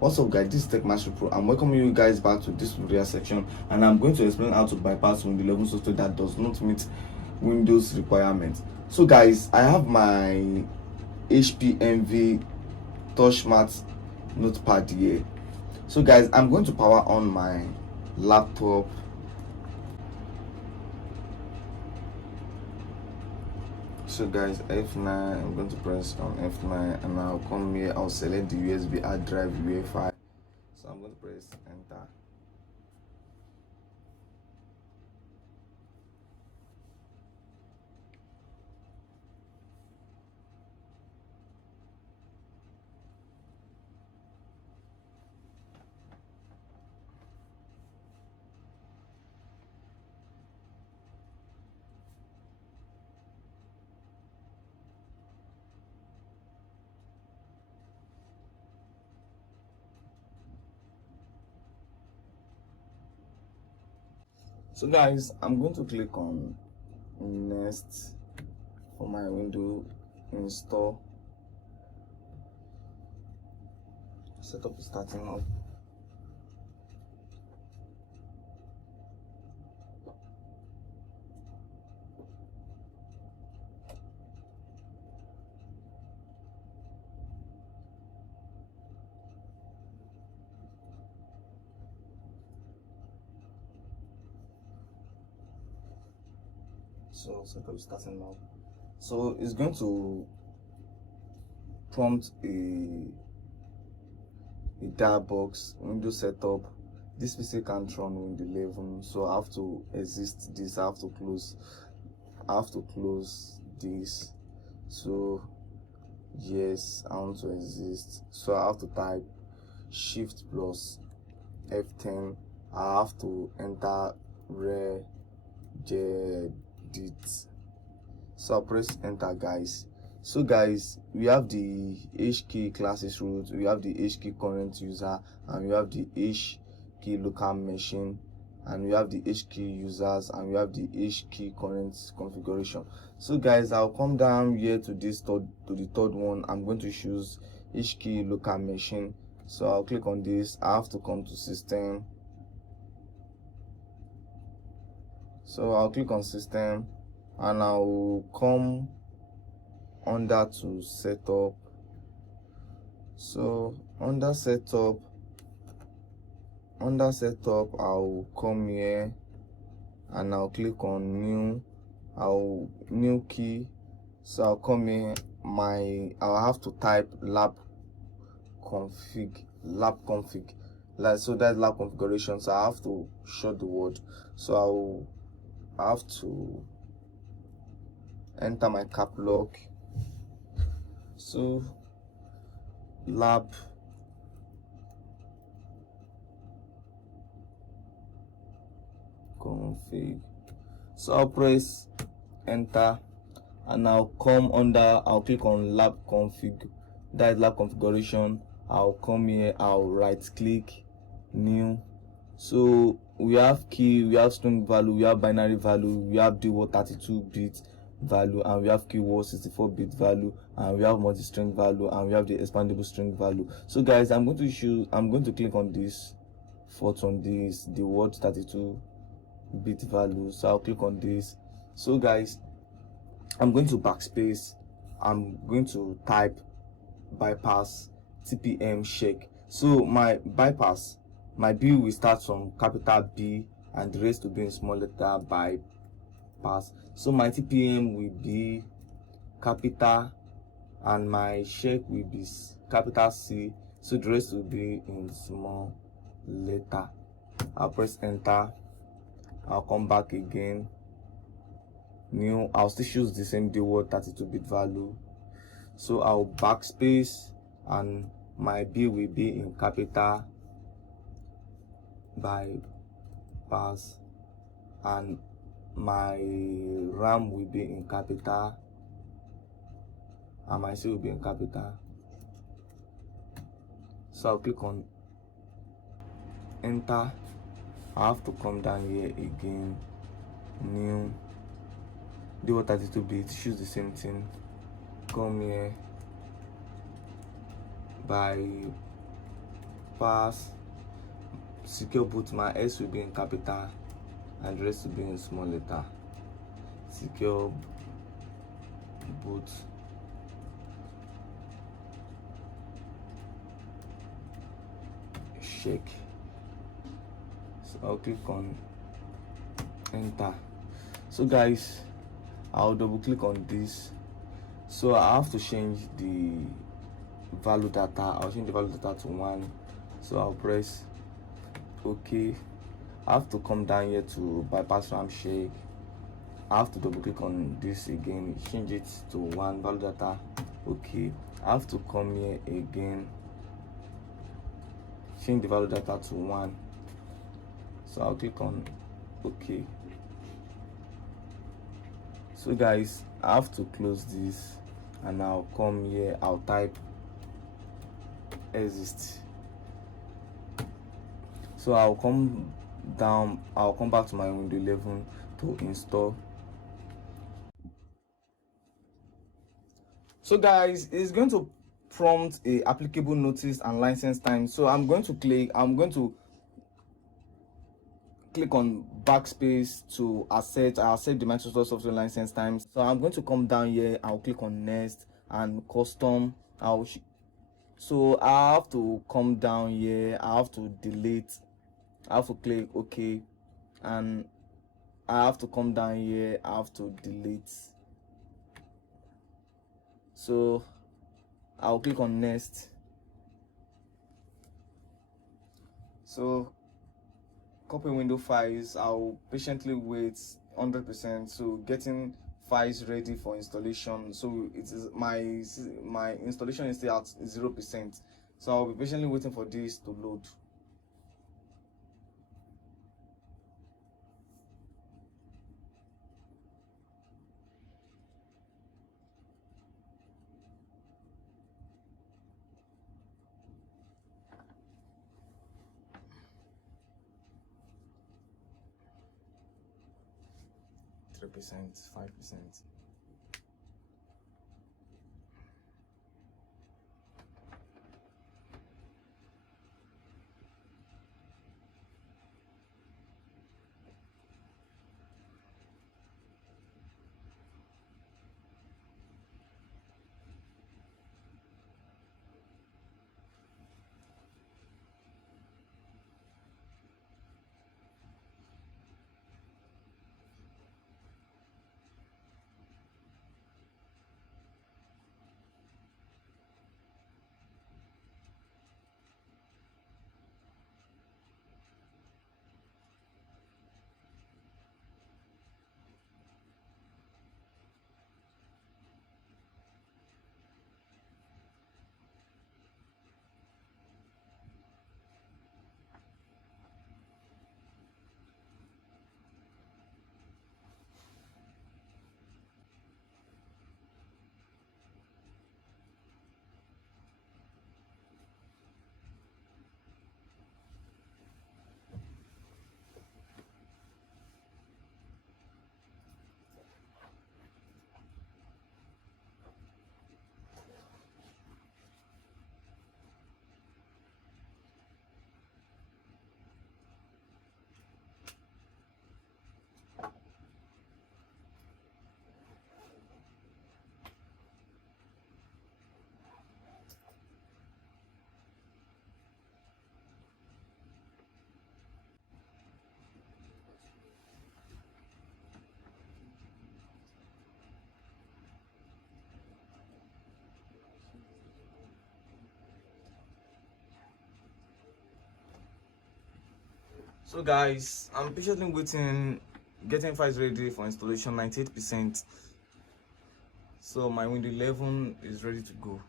What's up guys, this is Tech Master Pro. I'm welcoming you guys back to this tutorial section, and I'm going to explain how to bypass Windows 11 software that does not meet Windows requirements. So guys, I have my HP Envy Touchmat notepad here. So guys, I'm going to power on my laptop. So guys, F9, I'm going to press on F9 and I'll come here, I'll select the USB hard drive UEFI. So I'm going to press enter. So guys, I'm going to click on next for my window install. Setup is starting up. So setup is starting now. So it's going to prompt a dialog box, Windows setup. This PC can't run Windows 11, so I have to exit this. I have to close this. So yes, I want to exist. So I have to type Shift plus F10. I have to enter regedit. So I'll press enter guys. So guys, we have the HKey classes root, we have the HKey current user, and we have the HKey local machine, and we have the HKey users, and we have the HKey current configuration. So guys, I'll come down here to the third one. I'm going to choose HKey local machine. So I'll click on this. I have to come to system. So I'll click on system and I'll come under to setup. So under setup I'll come here and I'll click on new key. So I'll come here, I'll have to type lab config, like, so that's lab configuration. So I have to short the word. So I have to enter my cap lock. So lab config. So I'll press enter and I'll come under, I'll click on lab config, that is lab configuration. I'll come here, I'll right click, new. So we have key, we have string value, we have binary value, we have keyword 32-bit value, and we have keyword 64-bit value, and we have multi-string value, and we have the expandable string value. So guys, I'm going to click on this fourth on this, the word 32-bit value. So I'll click on this. So guys, I'm going to backspace. I'm going to type bypass tpm check. So my bypass, my B will start from capital B and the rest will be in small letter bypass. So my TPM will be capital and my check will be capital C. So the rest will be in small letter. I'll press enter. I'll come back again. New. I'll still choose the same keyword 32-bit value. So I'll backspace and my B will be in capital bypass and my RAM will be in capital and my C will be in capital. So I'll click on enter. I have to come down here again, new, do 32-bit, choose the same thing, come here, by pass, secure boot. My S will be in capital and the rest will be in small letter. Secure boot. Shake. So I'll click on enter. So guys, I'll double click on this. So I have to change the value data. I'll change the value data to 1. So I'll press OK. I have to come down here to bypass RAM shake. I have to double click on this again, change it to 1, value data. Okay. I have to come here again, change the value data to 1. So I'll click on OK. So guys, I have to close this and I'll come here, I'll type exist. So I'll come down, I'll come back to my Windows 11 to install. So guys, it's going to prompt a applicable notice and license time. So I'm going to click on backspace to accept the Microsoft software license time. So I'm going to come down here, I'll click on next and custom. So I have to come down here, I have to delete, I have to click OK, and I have to come down here, I have to delete. So I'll click on next. So copy window files, I'll patiently wait 100%. So getting files ready for installation. So it is my installation is still at 0%. So I'll be patiently waiting for this to load. %, 5%. So guys, I'm patiently waiting, getting files ready for installation, 98%. So my Windows 11 is ready to go.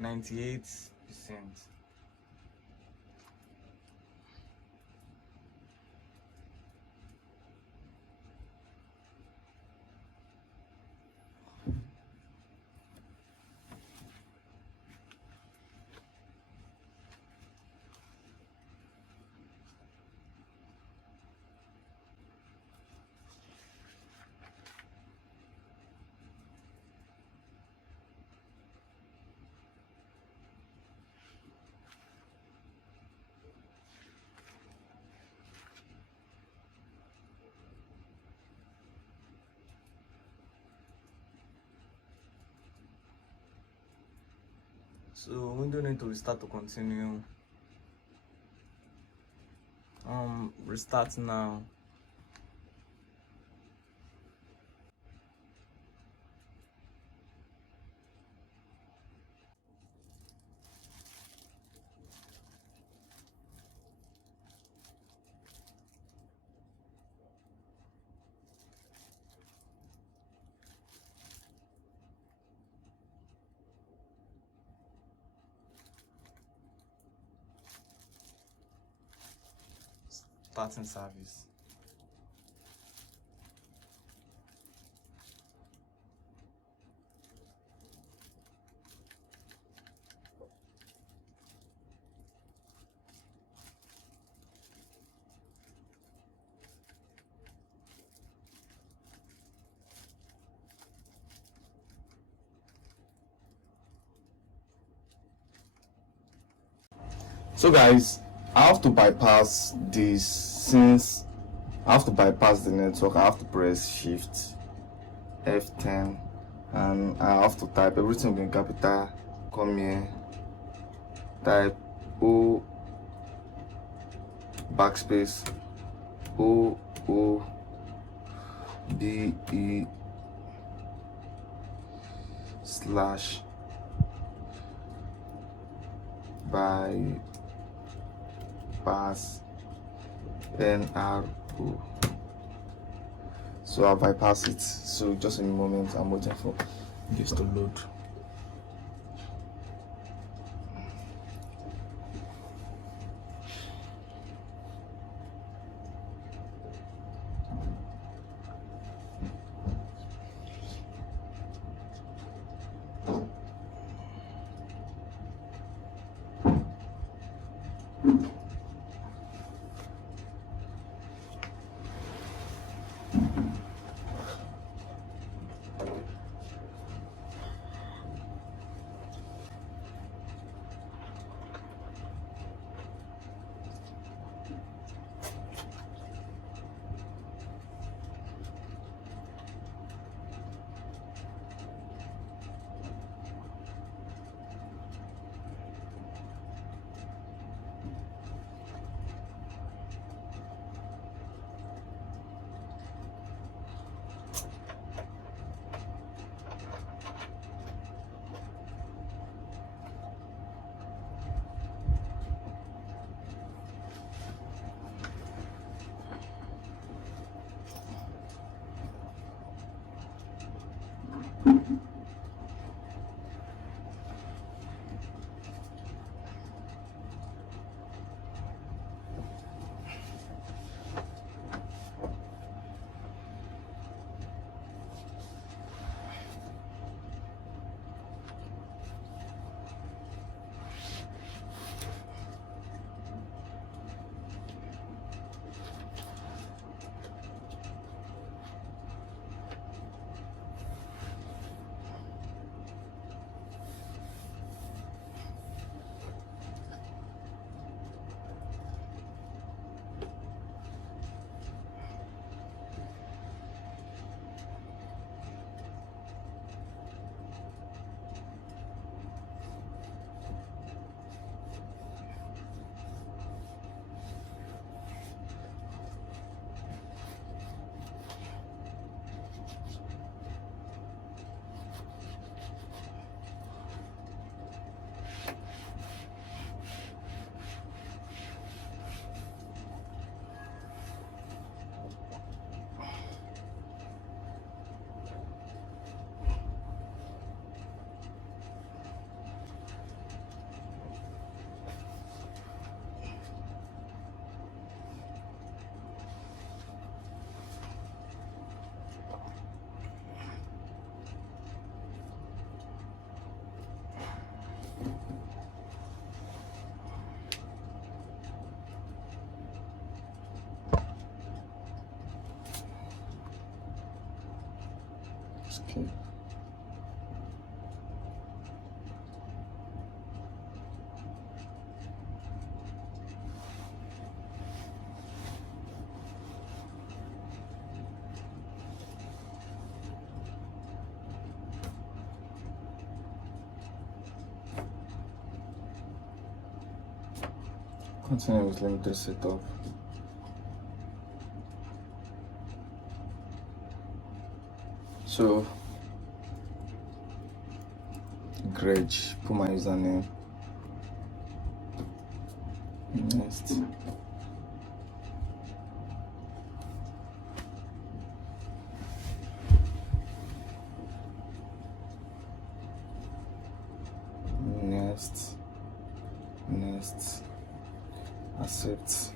%98. So window need to restart to continue. Restart now. Starting service. So guys, I have to bypass this. Since I have to bypass the network, I have to press shift F10 and I have to type everything in capital. Come here, type O backspace OOBE slash bypass NRO. So I bypass it. So just in a moment, I'm waiting for this to load. Okay. Continue with limited setup. So Greg, put my username. Next. Next. Accept.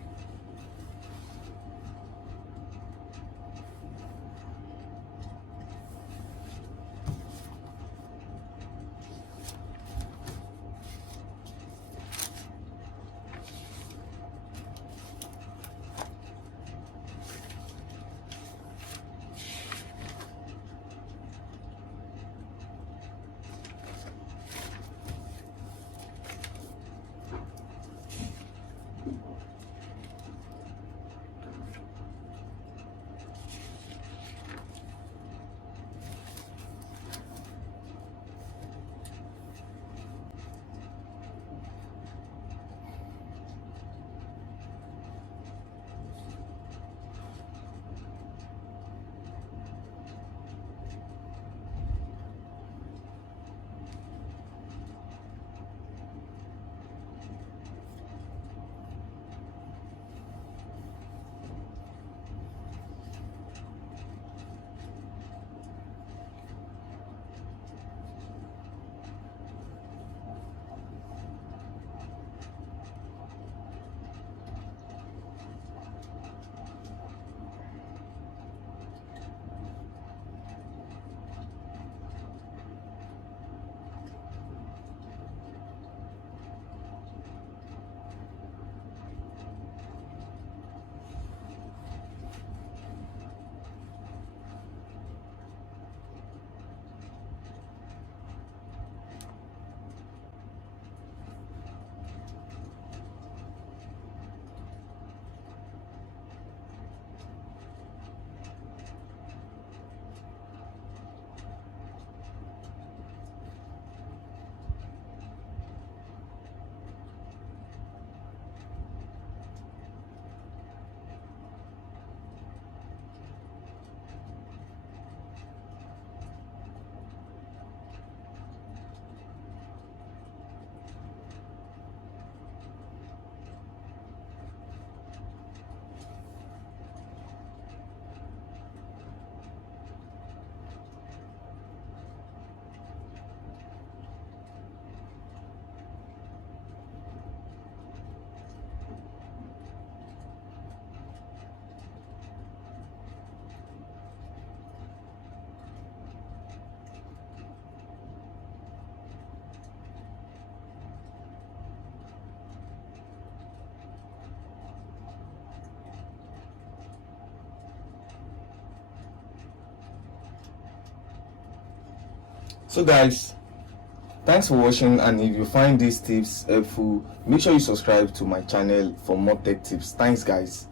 So guys, thanks for watching, and if you find these tips helpful, make sure you subscribe to my channel for more tech tips. Thanks guys.